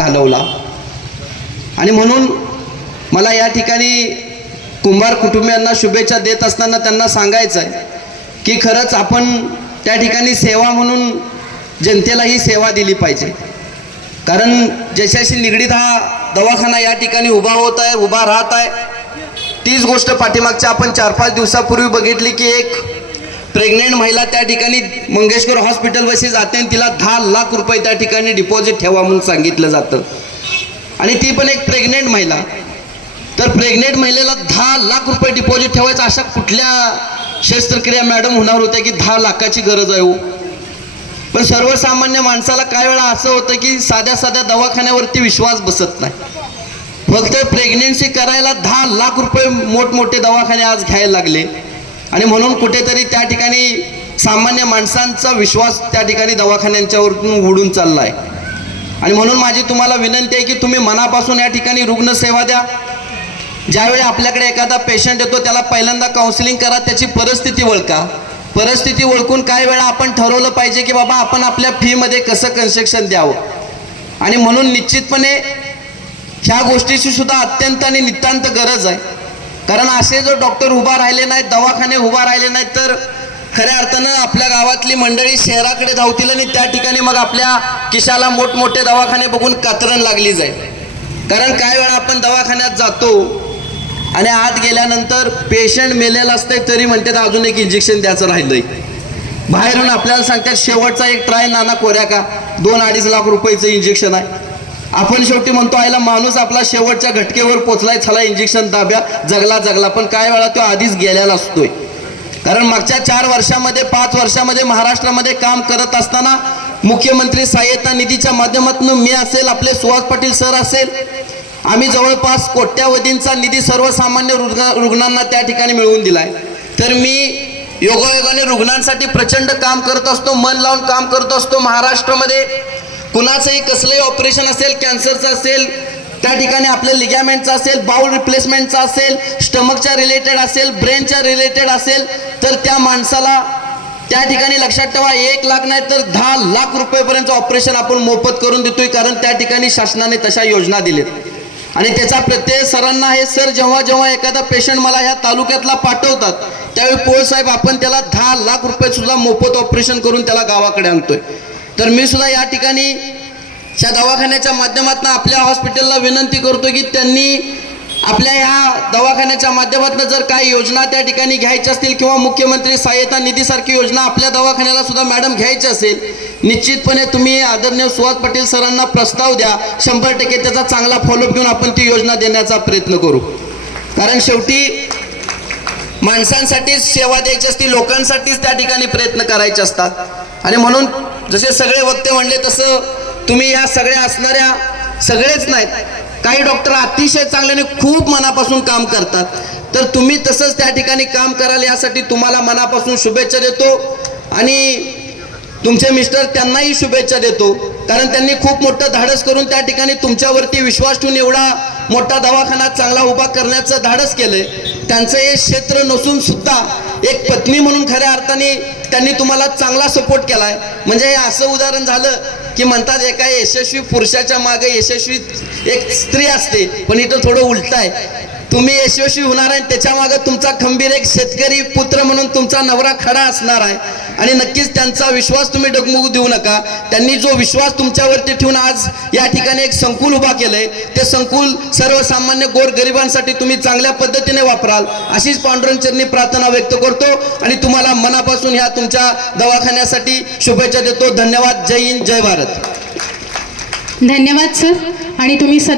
घालवला. आणि म्हणून मला या ठिकाणी कुंभार कुटुंबियांना शुभेच्छा देत असताना त्यांना सांगायचं आहे की खरंच आपण त्या ठिकाणी सेवा म्हणून जनतेला ही सेवा दिली पाहिजे. कारण ज्याच्याशी निगडीत हा दवाखाना या ठिकाणी उभा होत आहे उभा राहत आहे तीच गोष्ट पाठीमागच्या आपण चार पाच दिवसापूर्वी बघितली की एक प्रेग्नेंट महिला त्या ठिकाणी मंगेशकर हॉस्पिटलपाशी जाते आणि तिला दहा लाख रुपये त्या ठिकाणी डिपॉझिट ठेवा म्हणून सांगितलं जातं. आणि ती पण एक प्रेग्नेंट महिला. तर प्रेग्नेंट महिलेला दहा लाख रुपये डिपॉझिट ठेवायचं अशा कुठल्या शस्त्रक्रिया मॅडम होणार होत्या की दहा लाखाची गरज आहे हो? पण सर्वसामान्य माणसाला काय वेळा असं होतं की साध्या साध्या दवाखान्यावरती विश्वास बसत नाही. फक्त प्रेग्नेन्सी करायला दहा लाख रुपये मोठमोठे दवाखाने आज घ्यायला लागले. आणि म्हणून कुठेतरी त्या ठिकाणी सामान्य माणसांचा विश्वास त्या ठिकाणी दवाखान्यांच्यावरून उडून चालला आहे आणि म्हणून माझी तुम्हाला विनंती आहे की तुम्ही मनापासून या ठिकाणी रुग्णसेवा द्या. ज्यावेळी आपल्याकडे एखादा पेशंट येतो त्याला पहिल्यांदा काउन्सिलिंग करा त्याची परिस्थिती ओळखा. परिस्थिती ओळखून काही वेळा आपण ठरवलं पाहिजे की बाबा आपण आपल्या फीमध्ये कसं कन्स्ट्रक्शन द्यावं. आणि म्हणून निश्चितपणे ह्या गोष्टीची सुद्धा अत्यंत आणि नितांत गरज आहे. कारण असे जर डॉक्टर उभा राहिले नाहीत दवाखाने उभा राहिले नाहीत तर खऱ्या अर्थानं आपल्या गावातली मंडळी शहराकडे धावतील आणि त्या ठिकाणी मग आपल्या किशाला मोठमोठे दवाखाने बघून कातरण लागली जाईल. कारण काय वेळा आपण दवाखान्यात जातो आणि आत गेल्यानंतर पेशंट मेलेला असते तरी म्हणतात अजून एक इंजेक्शन द्यायचं राहिलंय. बाहेरून आपल्याला सांगतात शेवटचा एक ट्राय नाना कोऱ्या का? दोन अडीच लाख रुपयाचं इंजेक्शन आहे. आपण शेवटी म्हणतो आईला माणूस आपला शेवटच्या घटकेवर पोचलाय छला इंजेक्शन दाब्या जगला जगला. पण काय वेळा तो आधीच गेलेला असतोय. कारण मागच्या चार वर्षामध्ये पाच वर्षामध्ये महाराष्ट्रामध्ये काम करत असताना मुख्यमंत्री सहाय्यता निधीच्या माध्यमातून मी असेल आपले सुहास पाटील सर असेल आम्ही जवळपास कोट्यावधींचा निधी सर्वसामान्य रुग्णा रुग्णांना त्या ठिकाणी मिळवून दिलाय. तर मी योगायोगाने रुग्णांसाठी प्रचंड काम करत असतो मन लावून काम करत असतो. महाराष्ट्रामध्ये कुणाचंही कसलंही ऑपरेशन असेल कॅन्सरचं असेल त्या ठिकाणी आपलं लिगॅमेंटचं असेल बाउल रिप्लेसमेंटचं असेल स्टमकच्या रिलेटेड असेल ब्रेनच्या रिलेटेड असेल तर त्या माणसाला त्या ठिकाणी लक्षात ठेवा एक लाख नाही तर दहा लाख रुपयेपर्यंत ऑपरेशन आपण मोफत करून देतोय कारण त्या ठिकाणी शासनाने तशा योजना दिल्यात. आणि त्याचा प्रत्येक सरांना हे सर जेव्हा जेव्हा एखादा पेशंट मला ह्या तालुक्यातला पाठवतात त्यावेळी पोळ साहेब आपण त्याला दहा लाख रुपये सुद्धा मोफत ऑपरेशन करून त्याला गावाकडे आणतोय. तर मी सुद्धा या ठिकाणी त्या दवाखान्याच्या माध्यमातून आपल्या हॉस्पिटलला विनंती करतो की त्यांनी आपल्या ह्या दवाखान्याच्या माध्यमातून जर काही योजना त्या ठिकाणी घ्यायच्या असतील किंवा मुख्यमंत्री सहाय्यता निधीसारखी योजना आपल्या दवाखान्याला सुद्धा मॅडम घ्यायची असेल निश्चितपणे तुम्ही आदरणीय सुहास पाटील सरांना प्रस्ताव द्या. शंभर टक्के त्याचा चांगला फॉलोअप घेऊन आपण ती योजना देण्याचा प्रयत्न करू. कारण शेवटी माणसांसाठीच सेवा द्यायची असती लोकांसाठीच त्या ठिकाणी प्रयत्न करायचे असतात. आणि म्हणून जसे सगळे वक्ते म्हणले तसं तुम्ही या सगळ्या असणाऱ्या सगळेच नाहीत. काही डॉक्टर अतिशय चांगल्याने खूप मनापासून काम करतात. तर तुम्ही तसंच त्या ठिकाणी काम कराल यासाठी तुम्हाला मनापासून शुभेच्छा देतो. आणि तुमचे मिस्टर त्यांनाही शुभेच्छा देतो. कारण त्यांनी खूप मोठं धाडस करून त्या ठिकाणी तुमच्यावरती विश्वास ठेवून एवढा मोठा दवाखाना चांगला उभा करण्याचं धाडस केलंय. त्यांचं हे क्षेत्र नसून सुद्धा एक पत्नी म्हणून खऱ्या अर्थाने त्यांनी तुम्हाला चांगला सपोर्ट केलाय. म्हणजे हे असं उदाहरण झालं की म्हणतात एका यशस्वी पुरुषाच्या मागे यशस्वी एक स्त्री असते पण इथं थोडं उलट आहे. तुम्ही यशस्वी होणार आहे त्याच्यामागे तुमचा खंबीर एक शेतकरी पुत्र म्हणून तुमचा नवरा खडा असणार आहे. आणि नक्कीच त्यांचा विश्वास तुम्ही डगमगू देऊ नका. त्यांनी जो विश्वास तुमच्यावरती ठेवून आज या ठिकाणी एक संकुल उभा केलंय ते संकुल सर्वसामान्य गोरगरिबांसाठी तुम्ही चांगल्या पद्धतीने वापराल. अशीच पांडुरंगचरणी प्रार्थना व्यक्त करतो आणि तुम्हाला मनापासून ह्या तुमच्या दवाखान्यासाठी शुभेच्छा देतो. धन्यवाद. जय हिंद. जय भारत. धन्यवाद सर. आणि तुम्ही सध्या